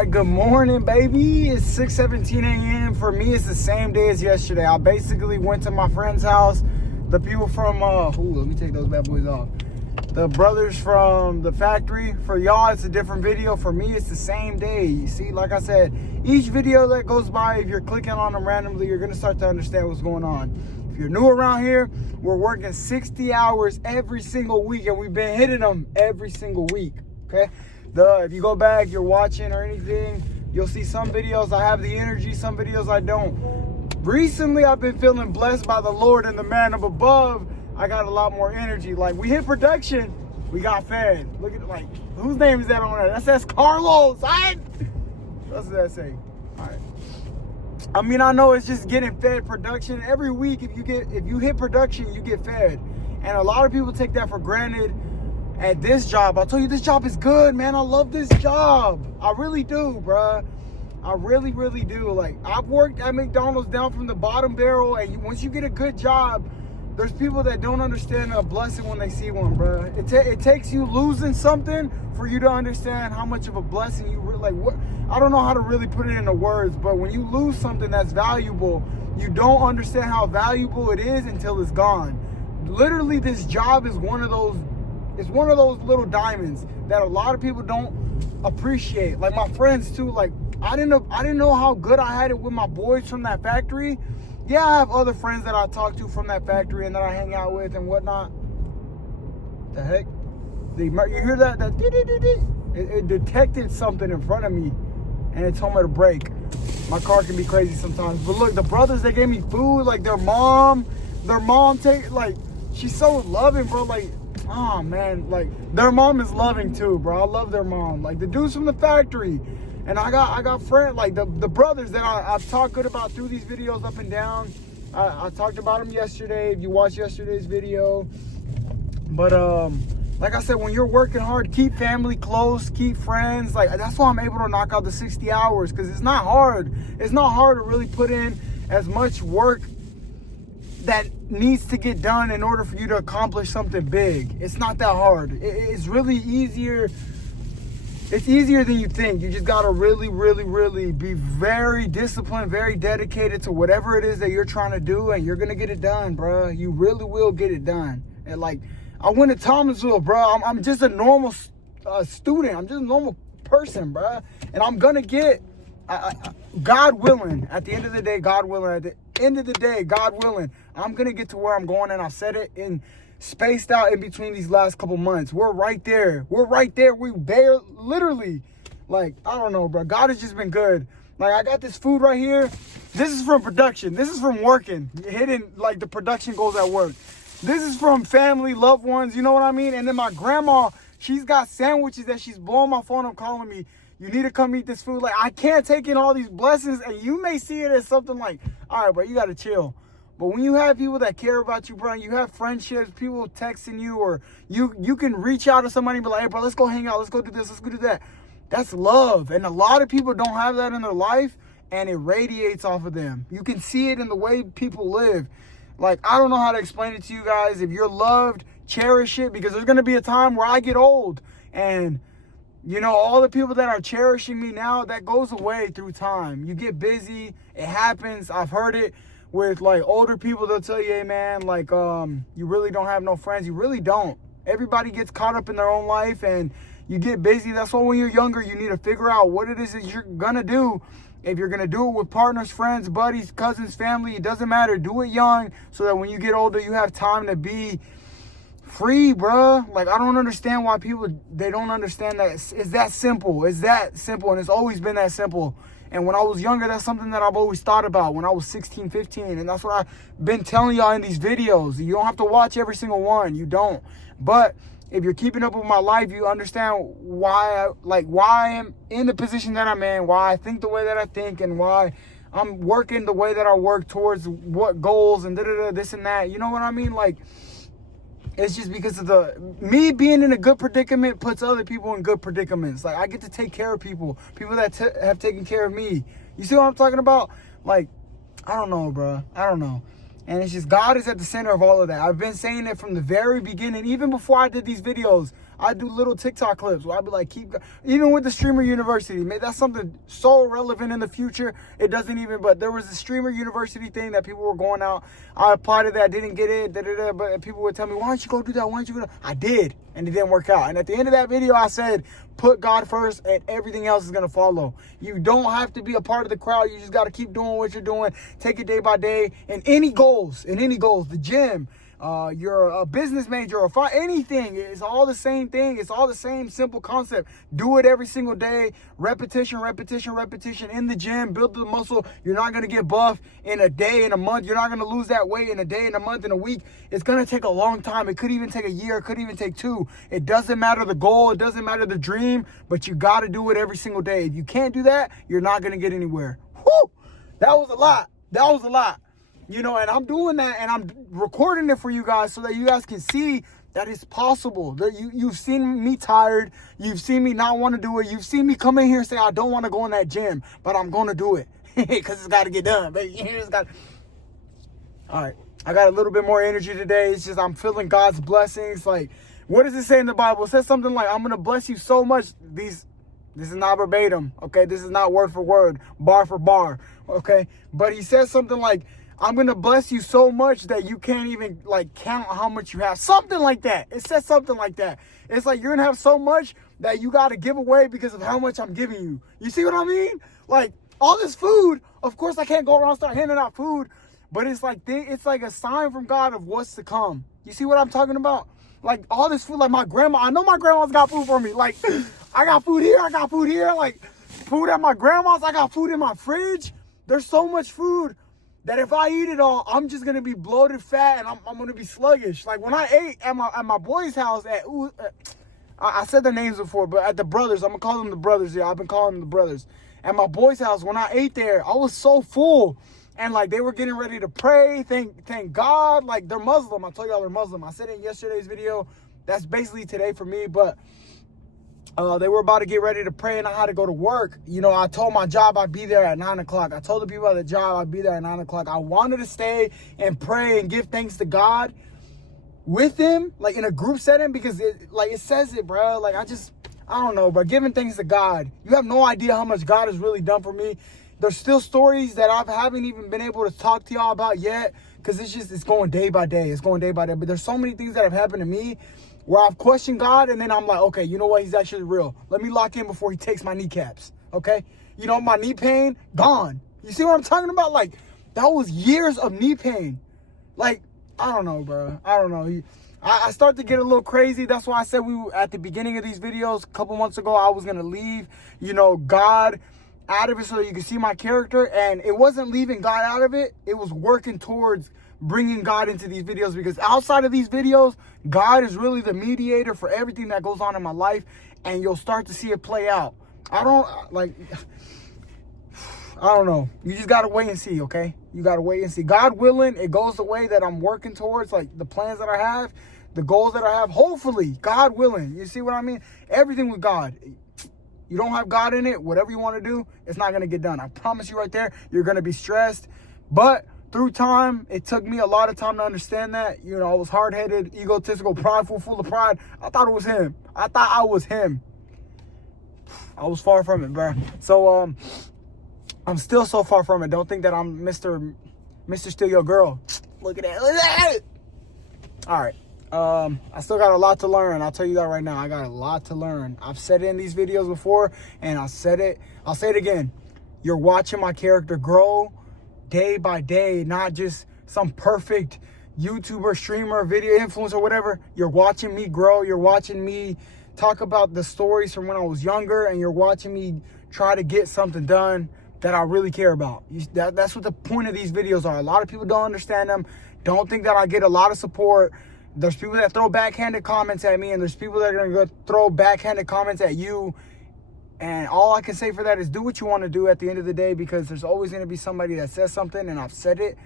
right, good morning, baby. It's 6:17 a.m. For me, it's the same day as yesterday. I basically went to my friend's house. The people from, let me take those bad boys off. The brothers from the factory. For y'all, it's a different video. For me, it's the same day. You see, like I said, each video that goes by, if you're clicking on them randomly, you're going to start to understand what's going on. If you're new around here, we're working 60 hours every single week, and we've been hitting them every single week, okay? If you go back, you're watching or anything, you'll see some videos I have the energy, some videos I don't. Recently, I've been feeling blessed by the Lord and the man up above. I got a lot more energy. Like, we hit production, we got fed. Look at, like, whose name is that on there? That says Carlos. What does that say? All right. I mean, I know it's just getting fed production. Every week, if you hit production, you get fed. And a lot of people take that for granted. At this job, I'll tell you, this job is good, man. I love this job. I really do, bruh. I really, really do. Like, I've worked at McDonald's down from the bottom barrel, and once you get a good job, there's people that don't understand a blessing when they see one, bruh. It takes you losing something for you to understand how much of a blessing you really, like, what, I don't know how to really put it into words, but when you lose something that's valuable, you don't understand how valuable it is until it's gone. Literally, this job is one of those, it's one of those little diamonds that a lot of people don't appreciate. Like my friends too. Like I didn't know how good I had it with my boys from that factory. Yeah, I have other friends that I talk to from that factory and that I hang out with and whatnot. The heck? You hear that? It detected something in front of me and it told me to brake. My car can be crazy sometimes. But look, the brothers, they gave me food. Like their mom she's so loving, bro. Like, oh man, like their mom is loving too, bro. I love their mom. Like the dudes from the factory. And I got friends, like the brothers that I've talked good about through these videos up and down. I talked about them yesterday, if you watched yesterday's video. But like I said, when you're working hard, keep family close, keep friends. Like that's why I'm able to knock out the 60 hours, because it's not hard. It's not hard to really put in as much work that needs to get done in order for you to accomplish something big. It's not that hard. It's really easier. It's easier than you think. You just gotta really, really, really be very disciplined, very dedicated to whatever it is that you're trying to do, and you're gonna get it done, bro. You really will get it done. And like, I went to Thomasville, bro. I'm just a normal student. I'm just a normal person, bro. And I'm gonna get, God willing, at the end of the day, God willing, at the end of the day, God willing, I'm gonna get to where I'm going, and I've said it in spaced out in between these last couple months. We're right there. We're right there. We literally, like, I don't know, bro. God has just been good. Like, I got this food right here. This is from production. This is from working. Hitting, like, the production goals at work. This is from family, loved ones, you know what I mean? And then my grandma, she's got sandwiches that she's blowing my phone up calling me, you need to come eat this food. Like, I can't take in all these blessings, and you may see it as something like, all right, bro, you got to chill. But when you have people that care about you, bro, you have friendships, people texting you, or you can reach out to somebody and be like, hey, bro, let's go hang out. Let's go do this. Let's go do that. That's love. And a lot of people don't have that in their life, and it radiates off of them. You can see it in the way people live. Like, I don't know how to explain it to you guys. If you're loved, cherish it, because there's going to be a time where I get old. And, you know, all the people that are cherishing me now, that goes away through time. You get busy. It happens. I've heard it with like older people. They'll tell you, hey man, like you really don't have no friends. You really don't. Everybody gets caught up in their own life and you get busy. That's why when you're younger, you need to figure out what it is that you're gonna do. If you're gonna do it with partners, friends, buddies, cousins, family, it doesn't matter. Do it young so that when you get older, you have time to be free, bruh. Like, I don't understand why people, they don't understand that it's that simple. It's that simple, and it's always been that simple. And when I was younger, that's something that I've always thought about when I was 16, 15. And that's what I've been telling y'all in these videos. You don't have to watch every single one. You don't. But if you're keeping up with my life, you understand why I am in the position that I'm in, why I think the way that I think, and why I'm working the way that I work towards what goals and this and that. You know what I mean? Like, it's just because of me being in a good predicament puts other people in good predicaments. Like, I get to take care of people that have taken care of me. You see what I'm talking about? Like, I don't know, bro. I don't know. And it's just, God is at the center of all of that. I've been saying it from the very beginning. Even before I did these videos, I do little TikTok clips where I'd be like, even with the Streamer University, man, that's something so relevant in the future. It doesn't even, but there was a Streamer University thing that people were going out. I applied to that, didn't get it, but people would tell me, why don't you go do that? Why don't you go do that? I did, and it didn't work out. And at the end of that video, I said, put God first and everything else is going to follow. You don't have to be a part of the crowd. You just got to keep doing what you're doing. Take it day by day. And any goals, the gym, you're a business major or anything, it's all the same thing. It's all the same simple concept. Do it every single day. Repetition in the gym. Build the muscle. You're not going to get buff in a day, in a month. You're not going to lose that weight in a day, in a month, in a week. It's going to take a long time. It could even take a year. It could even take 2. It doesn't matter the goal. It doesn't matter the dream, but you got to do it every single day. If you can't do that, you're not going to get anywhere. Whew! That was a lot. You know, and I'm doing that, and I'm recording it for you guys so that you guys can see that it's possible. That you've seen me tired. You've seen me not want to do it. You've seen me come in here and say, I don't want to go in that gym, but I'm going to do it because it's got to get done. But you just got. All right. I got a little bit more energy today. It's just I'm feeling God's blessings. Like, what does it say in the Bible? It says something like, I'm going to bless you so much. This is not verbatim, okay? This is not word for word, bar for bar, okay? But he says something like, I'm going to bless you so much that you can't even, like, count how much you have. Something like that. It says something like that. It's like you're going to have so much that you got to give away because of how much I'm giving you. You see what I mean? Like, all this food, of course I can't go around and start handing out food, but it's like a sign from God of what's to come. You see what I'm talking about? Like, all this food, like my grandma, I know my grandma's got food for me. Like, I got food here, like, food at my grandma's, I got food in my fridge. There's so much food that if I eat it all, I'm just gonna be bloated, fat, and I'm gonna be sluggish. Like when I ate at my boys' house I said their names before, but at the brothers, I'm gonna call them the brothers. Yeah, I've been calling them the brothers. At my boys' house, when I ate there, I was so full, and like they were getting ready to pray. Thank God. Like they're Muslim. I told y'all they're Muslim. I said it in yesterday's video. That's basically today for me, but. They were about to get ready to pray and I had to go to work. You know, I told my job I'd be there at 9 o'clock. I told the people at the job I'd be there at 9 o'clock. I wanted to stay and pray and give thanks to God with them, like in a group setting, because it says it, bro. Like I don't know, but giving thanks to God. You have no idea how much God has really done for me. There's still stories that I haven't even been able to talk to y'all about yet, because it's going day by day. It's going day by day. But there's so many things that have happened to me where I've questioned God, and then I'm like, okay, you know what? He's actually real. Let me lock in before he takes my kneecaps, okay? You know, my knee pain, gone. You see what I'm talking about? Like, that was years of knee pain. Like, I don't know, bro. I don't know. I start to get a little crazy. That's why I said at the beginning of these videos, a couple months ago, I was going to leave, you know, God out of it so that you can see my character. And it wasn't leaving God out of it. It was working towards bringing God into these videos, because outside of these videos, God is really the mediator for everything that goes on in my life, and you'll start to see it play out. I don't know. You just got to wait and see, okay? You got to wait and see. God willing, it goes the way that I'm working towards, like the plans that I have, the goals that I have, hopefully, God willing. You see what I mean? Everything with God. You don't have God in it, whatever you want to do, it's not going to get done. I promise you right there, you're going to be stressed, but through time, it took me a lot of time to understand that. You know, I was hard-headed, egotistical, prideful, full of pride. I thought it was him. I thought I was him. I was far from it, bro. So, I'm still so far from it. Don't think that I'm Mr. Steal Your Girl. Look at that. Look at that. All right. I still got a lot to learn. I'll tell you that right now. I got a lot to learn. I've said it in these videos before, and I'll say it again. You're watching my character grow day by day, not just some perfect YouTuber, streamer, video influencer, whatever. You're watching me grow. You're watching me talk about the stories from when I was younger, and you're watching me try to get something done that I really care about. That's what the point of these videos are. A lot of people don't understand them. Don't think that I get a lot of support. There's people that throw backhanded comments at me, and there's people that are going to go throw backhanded comments at you. And all I can say for that is do what you want to do at the end of the day, because there's always going to be somebody that says something, and I've said it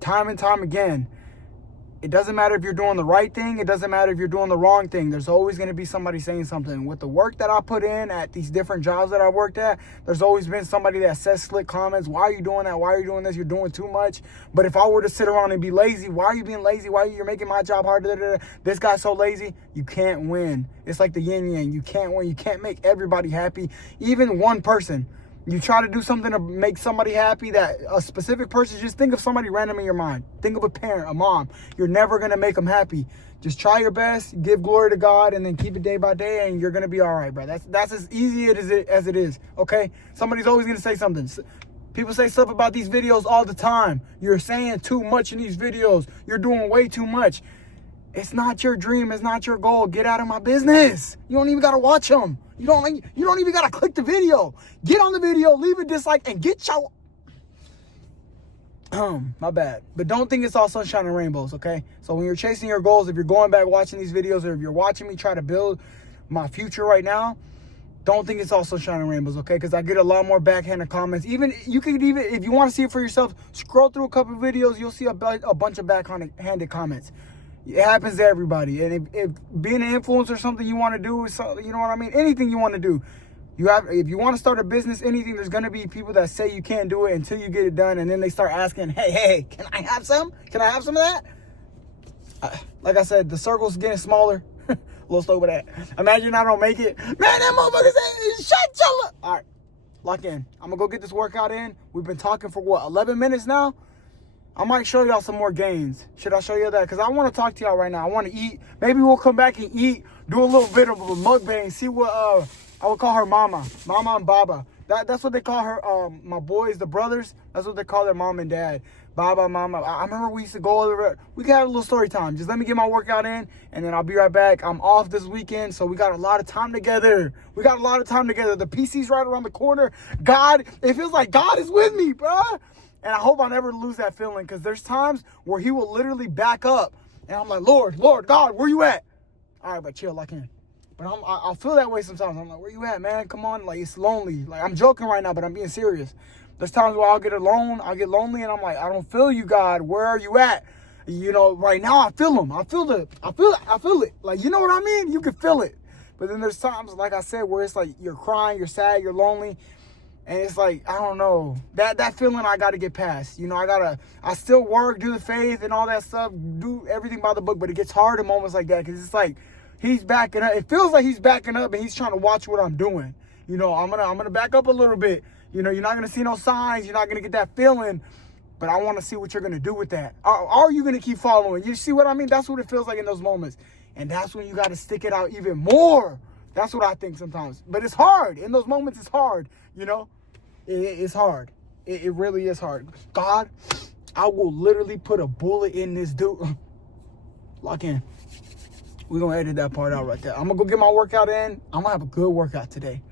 time and time again. It doesn't matter if you're doing the right thing. It doesn't matter if you're doing the wrong thing. There's always going to be somebody saying something. With the work that I put in at these different jobs that I worked at, there's always been somebody that says slick comments. Why are you doing that? Why are you doing this? You're doing too much. But if I were to sit around and be lazy, why are you being lazy? Why are you making my job harder? This guy's so lazy. You can't win. It's like the yin yang. You can't win. You can't make everybody happy. Even one person. You try to do something to make somebody happy, that a specific person, just think of somebody random in your mind. Think of a parent, a mom. You're never going to make them happy. Just try your best, give glory to God, and then keep it day by day, and you're going to be all right, bro. That's as easy as it is, okay? Somebody's always going to say something. People say stuff about these videos all the time. You're saying too much in these videos. You're doing way too much. It's not your dream. It's not your goal. Get out of my business. You don't even got to watch them. You don't even got to click the video. Get on the video, leave a dislike, and get your... my bad. But don't think it's all sunshine and rainbows, okay? So when you're chasing your goals, if you're going back watching these videos, or if you're watching me try to build my future right now, don't think it's all sunshine and rainbows, okay? Because I get a lot more backhanded comments. You could even, if you want to see it for yourself, scroll through a couple of videos, you'll see a bunch of backhanded comments. It happens to everybody. And if being an influencer or something you want to do, you know what I mean? Anything you want to do. If you want to start a business, anything, there's going to be people that say you can't do it until you get it done. And then they start asking, hey, can I have some? Can I have some of that? Like I said, the circle's getting smaller. A little slow with that. Imagine I don't make it. Man, that motherfucker said, shut your... All right, lock in. I'm going to go get this workout in. We've been talking for, 11 minutes now? I might show y'all some more gains. Should I show you that? Because I want to talk to y'all right now. I want to eat. Maybe we'll come back and eat, do a little bit of a mukbang, see what I would call her Mama and Baba. That's what they call her, my boys, the brothers. That's what they call their mom and dad. Baba, Mama. I remember we used to go over. We could have a little story time. Just let me get my workout in, and then I'll be right back. I'm off this weekend, so we got a lot of time together. The PC's right around the corner. God, it feels like God is with me, bruh. And I hope I never lose that feeling, because there's times where he will literally back up. And I'm like, Lord, God, where you at? All right, but chill, lock in. But I'll feel that way sometimes. I'm like, where you at, man? Come on. Like, it's lonely. Like, I'm joking right now, but I'm being serious. There's times where I'll get lonely, and I'm like, I don't feel you, God. Where are you at? You know, right now I feel him. I feel it. Like, you know what I mean? You can feel it. But then there's times, like I said, where it's like you're crying, you're sad, you're lonely. And it's like, I don't know, that feeling I got to get past. You know, I still work, do the faith and all that stuff, do everything by the book, but it gets hard in moments like that, because it's like he's backing up. It feels like he's backing up and he's trying to watch what I'm doing. You know, I'm gonna back up a little bit. You know, you're not going to see no signs. You're not going to get that feeling, but I want to see what you're going to do with that. Are you going to keep following? You see what I mean? That's what it feels like in those moments. And that's when you got to stick it out even more. That's what I think sometimes. But it's hard. In those moments, it's hard. You know, it's hard. It really is hard. God, I will literally put a bullet in this dude. Lock in. We're going to edit that part out right there. I'm going to go get my workout in. I'm going to have a good workout today.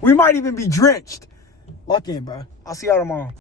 We might even be drenched. Lock in, bro. I'll see y'all tomorrow.